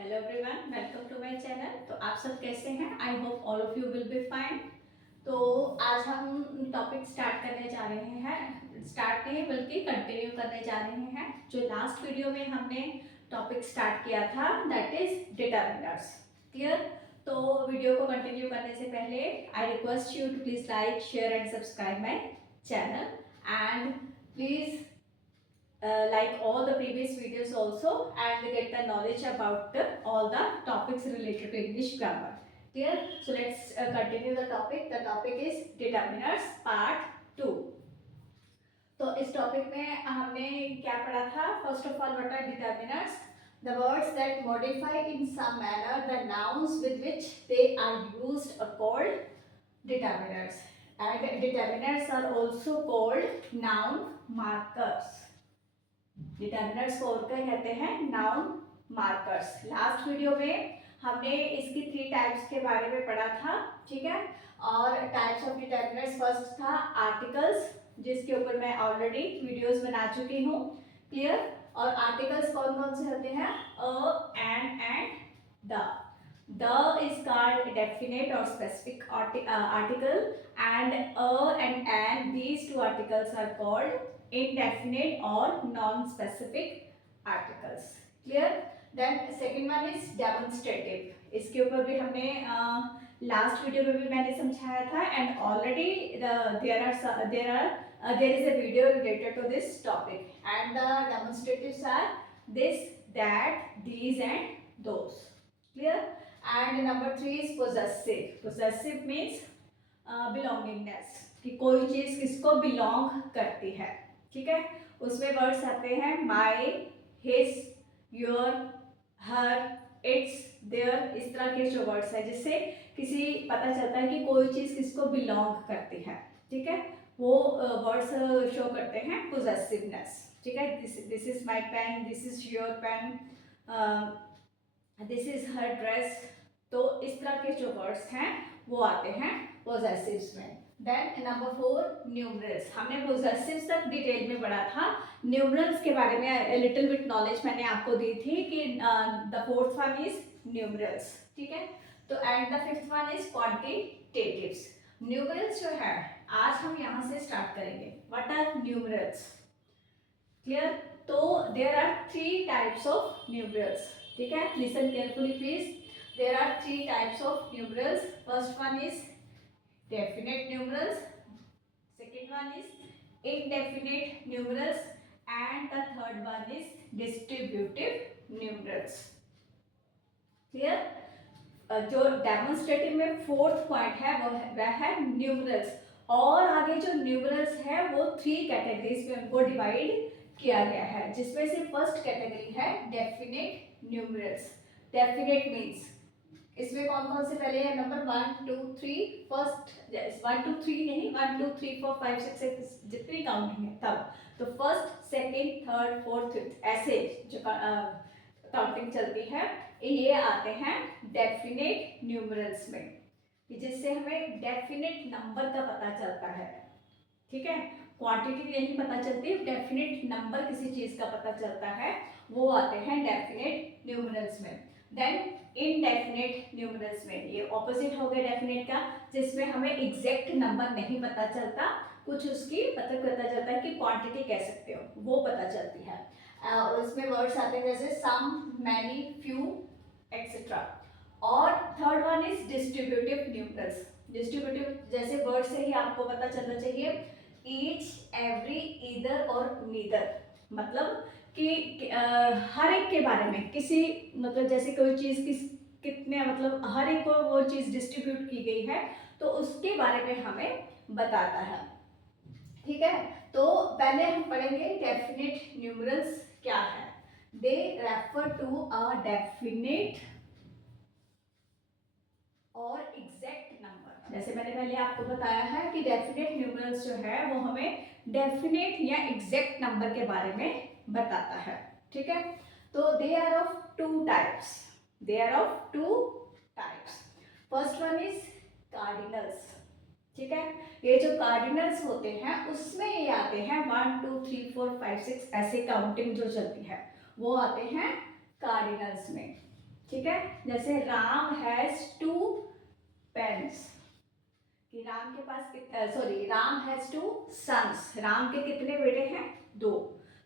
Hello everyone, welcome to my channel. तो आप सब कैसे हैं? I hope all of you will be fine. तो आज हम टॉपिक स्टार्ट करने जा रहे हैं, स्टार्ट नहीं बल्कि कंटिन्यू करने जा रहे हैं जो लास्ट वीडियो में हमने टॉपिक स्टार्ट किया था, दैट इज डिटरमिनर्स। क्लियर? तो वीडियो को कंटिन्यू करने से पहले I request you to please like, share and subscribe my channel and please like all the previous videos also and get the knowledge about all the topics related to English grammar. Clear? So let's continue the topic. The topic is determiners part 2. तो इस topic में हमने क्या पढ़ा था? First of all, what are determiners? The words that modify in some manner the nouns with which they are used are called determiners. And determiners are also called noun markers. Determiners को और क्या कहते हैं? Noun markers. Last video में हमने इसकी 3 types के बारे में पढ़ा था, ठीक है। और टाइप्स ऑफ डिटरमिनर्स, फर्स्ट था आर्टिकल्स, जिसके ऊपर मैं ऑलरेडी वीडियोस बना चुकी हूँ। क्लियर? और आर्टिकल्स कौन कौन से होते हैं? A, and the. The is called definite or specific article, and a and these two articles are called indefinite or non-specific articles. Clear? Then second one is demonstrative. इसके ऊपर भी हमने लास्ट वीडियो में भी मैंने समझाया था, and already there is a video related to this topic, and the demonstratives are this, that, these and those. Clear? And number 3 is possessive. Possessive means belongingness, कि कोई चीज किसको बिलोंग करती है, ठीक है। उसमें वर्ड्स आते हैं my, his, your, her, its, their, इस तरह के जो वर्ड्स है जिससे किसी पता चलता है कि कोई चीज किसको बिलोंग करती है, ठीक है। वो वर्ड्स शो करते हैं पोजेसिवनेस, ठीक है। This is my pen, this is your pen, this is her dress. तो इस तरह के जो वर्ड्स हैं वो आते हैं पोजेसिव्स में। Then number 4, numerals. हमने पोजेसिव्स तक डिटेल में पढ़ा था। न्यूमरल्स के बारे में लिटिल बिट नॉलेज मैंने आपको दी थी कि the fourth one is numerals, ठीक है। तो and the fifth one is quantitatives. Numerals जो है आज हम यहाँ से स्टार्ट करेंगे। What are numerals? क्लियर? तो there are 3 types of numerals, ठीक है। Listen carefully please. There are 3 types of numerals. First one is definite numerals, second one is indefinite numerals, and the third one is distributive numerals. Clear? जो demonstrative में fourth point है वह है numerals. और आगे जो न्यूमरल्स है वो 3 कैटेगरीज में उनको डिवाइड किया गया है, जिसमें से फर्स्ट कैटेगरी है डेफिनेट न्यूमरल्स। डेफिनेट मीन्स इसमें कौन कौन से पहले है? नंबर 1 2 3, फर्स्ट 1 2 3 नहीं, 1 2 3 4 5 6 7 जितनी काउंटिंग है तब। तो first, second, third, fourth, fifth, ऐसे जो काउंटिंग चलती है ये आते हैं डेफिनेट न्यूमरल्स में, जिससे हमें डेफिनेट नंबर का पता चलता है, ठीक है। क्वांटिटी नहीं पता चलती, डेफिनेट नंबर किसी चीज का पता चलता है, वो आते हैं डेफिनेट न्यूमरल्स में। देन इनडेफिनेट न्यूमरल्स में, ये ऑपोजिट हो गया डेफिनेट का, जिसमें हमें एग्जैक्ट नंबर नहीं पता चलता, कुछ उसकी पता चलता है कि क्वांटिटी कह सकते हो, वो पता चलती है। और इसमें वर्ड्स आते हैं जैसे सम, मैनी, फ्यू एक्सेट्रा। और third one is distributive numerals. Distributive जैसे वर्ड से ही आपको पता चलना चाहिए, ईच, एवरी, ईदर और नीदर, मतलब कि हर एक के बारे में, किसी मतलब जैसे कोई चीज़ कितने मतलब हर एक को वो चीज़ डिस्ट्रीब्यूट की गई है तो उसके बारे में हमें बताता है, ठीक है। तो पहले हम पढ़ेंगे डेफिनेट न्यूमरल्स क्या है। They refer to a definite और एग्जैक्ट नंबर। जैसे मैंने पहले आपको बताया है कि डेफिनेट न्यूमरल्स जो है वो हमें डेफिनेट या एग्जैक्ट नंबर के बारे में बताता है, ठीक है। तो they are of 2 types. They are of 2 types. First one is cardinals, ठीक है। ये जो कार्डिनल्स होते हैं उसमें ये आते हैं 1 2 3 4 5 6 ऐसे काउंटिंग जो चलती है वो आते हैं कार्डिनल्स में, ठीक है, जैसे राम हैज 2 पेन्स, कि राम के पास राम हैज 2 सन्स, राम के कितने बेटे हैं? 2।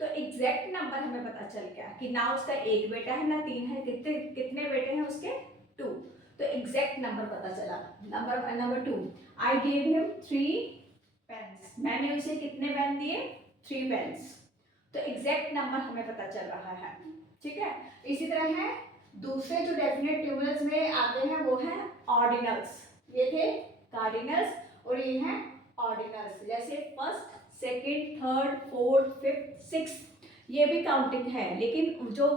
तो एग्जैक्ट नंबर हमें पता चल गया कि ना उसका एक बेटा है ना 3 है, कितने कितने बेटे हैं उसके? 2। तो एग्जैक्ट नंबर पता चला। Number 2, I gave him 3 pens, मैंने उसे कितने पेन दिए? 3 पेन्स। तो एग्जैक्ट नंबर हमें पता चल रहा है। ठीक है, इसी तरह है दूसरे जो डेफिनेट न्यूमरल्स में आते हैं वो है ऑर्डिनल्स। ये थे कार्डिनल्स और ये हैं ऑर्डिनल्स। जैसे first, second, third, fourth, fifth, sixth, ये भी काउंटिंग है, लेकिन जो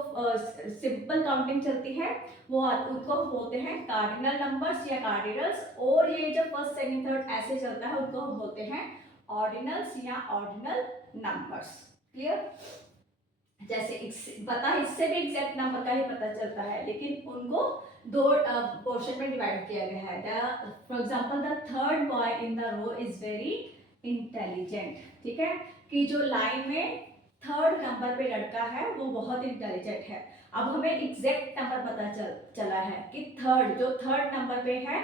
सिंपल काउंटिंग चलती है वो उनको बोलते हैं कार्डिनल नंबर्स या कार्डिनल्स, और ये जो फर्स्ट, सेकंड, थर्ड ऐसे चलता है उनको बोलते हैं ऑर्डिनल्स या ऑर्डिनल नंबर्स। क्लियर? जैसे इससे भी एग्जैक्ट नंबर का ही पता चलता है, लेकिन उनको 2 पोर्शन में डिवाइड किया गया है। For example the third boy in the row is very intelligent. ठीक है, कि जो लाइन में थर्ड नंबर पे लड़का है वो बहुत इंटेलिजेंट है। अब हमें एग्जैक्ट नंबर पता चला है कि जो थर्ड नंबर पे है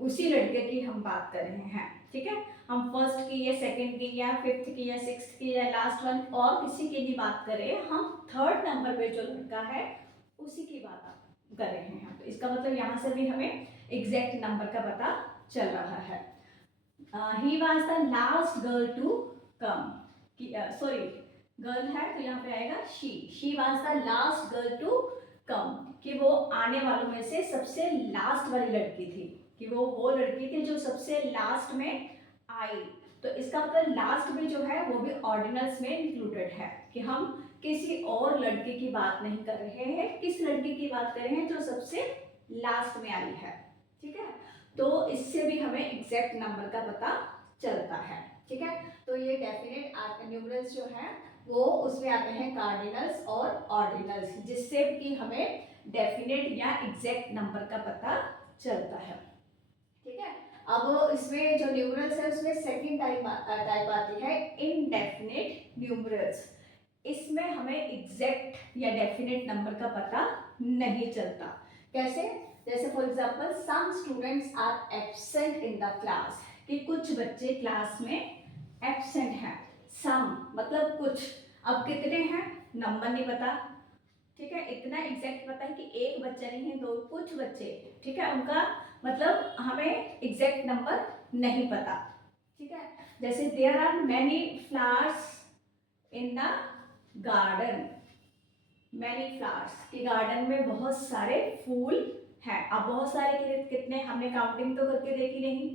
उसी लड़के की हम बात कर रहे हैं। ठीक है, हम फर्स्ट की या सेकंड की या फिफ्थ की या सिक्स्थ की या लास्ट वन और किसी की भी बात करें, हम थर्ड नंबर पे जो लड़का है उसी की बात कर रहे हैं। तो इसका मतलब यहाँ से भी हमें एग्जैक्ट नंबर का पता चल रहा है। He was the last girl to come, sorry girl है तो यहाँ पे आएगा she was the last girl to come, कि वो आने वालों में से सबसे लास्ट वाली लड़की थी, कि वो लड़की थी जो सबसे लास्ट में आई। तो इसका मतलब लास्ट में जो है वो भी ऑर्डिनल्स में इंक्लूडेड है, कि हम किसी और लड़की की बात नहीं कर रहे हैं, किस लड़की की बात कर रहे हैं? जो सबसे लास्ट में आई है। ठीक है, तो इससे भी हमें एग्जैक्ट नंबर का पता चलता है। ठीक है, तो ये डेफिनेट न्यूमरल्स जो है वो उसमें आते हैं कार्डिनल्स और ऑर्डिनल्स, जिससे कि हमें डेफिनेट या एग्जैक्ट नंबर का पता चलता है। ठीक है, अब इसमें जो न्यूमरल्स है उसमें सेकंड टाइप आती है इनडेफिनेट न्यूमरल्स। इसमें हमें एग्जैक्ट या डेफिनेट नंबर का पता नहीं चलता। कैसे? जैसे for example some students are absent in the class, कि कुछ बच्चे क्लास में एब्सेंट हैं। सम मतलब कुछ, अब कितने हैं नंबर नहीं पता। ठीक है, इतना एग्जैक्ट पता है कि एक बच्चा नहीं है, दो, कुछ बच्चे। ठीक है, उनका मतलब हमें एग्जैक्ट नंबर नहीं पता। ठीक है, जैसे there are many flowers in the garden, many flowers, कि गार्डन में बहुत सारे फूल हैं। अब बहुत सारे कितने हमने काउंटिंग तो करके देखी नहीं।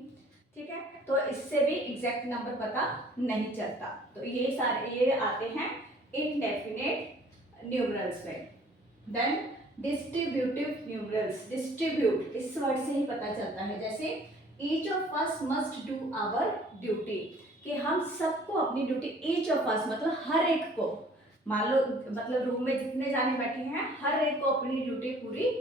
ठीक है, तो इससे भी एग्जैक्ट नंबर पता नहीं चलता। तो ये आते हैं इनडेफिनेट न्यूमरल्स में। देन डिस्ट्रीब्यूटिव न्यूमरल्स, डिस्ट्रीब्यूट इस वर्ड से ही पता चलता है। जैसे each of us must do our duty, कि हम सबको अपनी ड्यूटी, ईच ऑफ अस मतलब हर एक को, मान लो मतलब रूम में जितने जाने बैठे हैं हर एक को अपनी ड्यूटी पूरी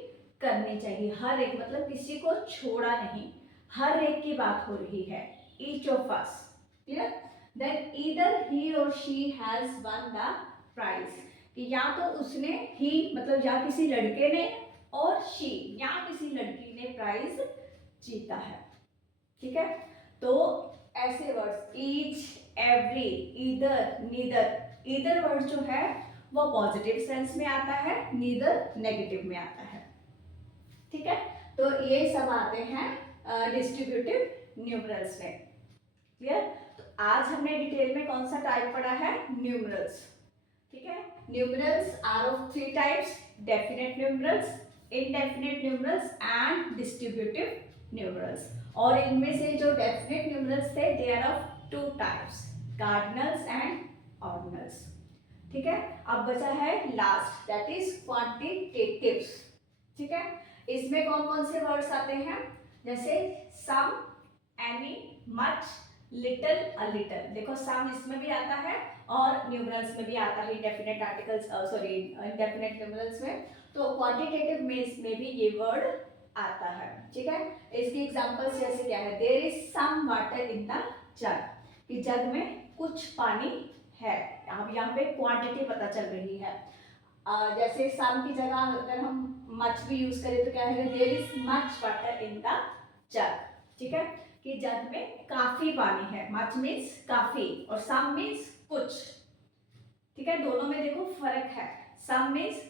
करनी चाहिए। हर एक मतलब किसी को छोड़ा नहीं, हर एक की बात हो रही है, each of us. Clear? Then either he और she has won the prize, कि या तो उसने ही मतलब या किसी लड़के ने और शी या किसी लड़की ने प्राइज जीता है। ठीक है, तो ऐसे words each, every, either, neither, either word जो है वो पॉजिटिव सेंस में आता है, नीदर नेगेटिव में आता है। ठीक है, तो ये सब आते हैं डिस्ट्रीब्यूटिव न्यूमरल्स में। क्लियर? तो आज हमने डिटेल में कौन सा टाइप पढ़ा है? न्यूमरल्स। ठीक है, numerals are of 3 types, definite numerals, indefinite numerals and distributive numerals. और इनमें से जो डेफिनेट न्यूमरल्स थे they are of 2 types, cardinals and ordinals. ठीक है, अब बचा है लास्ट, दैट इज क्वांटिटेटिव्स। ठीक है, इसमें कौन कौन से वर्ड्स आते हैं? जैसे some, any, much, little, a little. देखो सम इसमें भी आता है और न्यूमरल्स में भी आता है, definite articles sorry indefinite numerals में। तो क्वांटिटेटिव में इसमें भी ये वर्ड आता है। ठीक है, इसकी एग्जांपल्स जैसे क्या है? There is some water in the jug, कि जग में कुछ पानी है। अब यहाँ पे क्वांटिटी पता चल रही है। जैसे सम की जगह अगर हम मच भी यूज करें तो क्या है, there is much water in the jug, ठीक है, कि जग में काफी पानी है। मच मीन्स काफी और सम मीन्स कुछ, ठीक है, दोनों में देखो फर्क है। सम मीन्स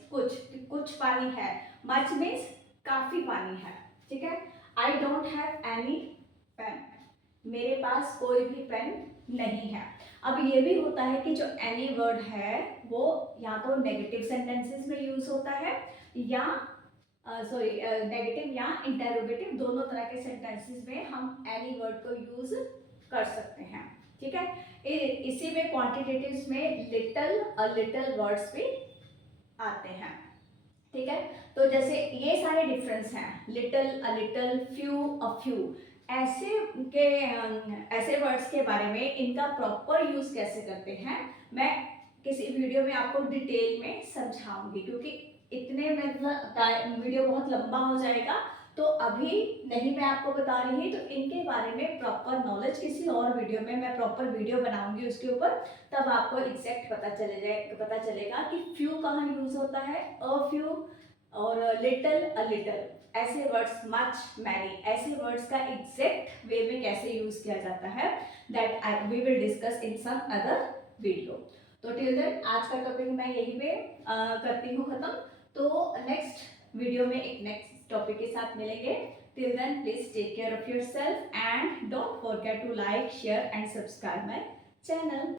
कुछ पानी है, मच मीन्स काफी पानी है, ठीक है। I don't have any pen, मेरे पास कोई भी पेन नहीं है। अब ये भी होता है कि जो एनी वर्ड है वो या तो नेगेटिव सेंटेंसेस में यूज होता है या सॉरी नेगेटिव या इंटेरोगेटिव, दोनों तरह के सेंटेंसेस में हम एनी वर्ड को यूज कर सकते हैं, ठीक है। इसी में क्वांटिटेटिव्स में लिटिल लिटिल वर्ड्स भी आते हैं, ठीक है। तो जैसे ये सारे डिफरेंस हैं, little a little, few a few, ऐसे वर्ड्स के बारे में इनका प्रॉपर यूज कैसे करते हैं मैं किसी वीडियो में आपको डिटेल में समझाऊंगी, क्योंकि इतने मतलब वीडियो बहुत लंबा हो जाएगा, तो अभी नहीं मैं आपको बता रही, तो इनके बारे में प्रॉपर नॉलेज किसी और वीडियो में मैं प्रॉपर वीडियो बनाऊंगी उसके ऊपर, तब आपको एग्जैक्ट पता चलेगा कि फ्यू कहाँ यूज होता है, अ फ्यू और लिटिल अ लिटिल, ऐसे वर्ड्स मच मैनी, ऐसे वर्ड्स का एग्जैक्ट वे में कैसे यूज किया जाता है, that we will discuss in some other video. तो टिल देन आज का टॉपिक मैं यही पे करती हूँ खत्म। तो नेक्स्ट वीडियो में एक नेक्स्ट टॉपिक के साथ मिलेंगे। Till then please take care of yourself and don't forget to like, share and subscribe my channel.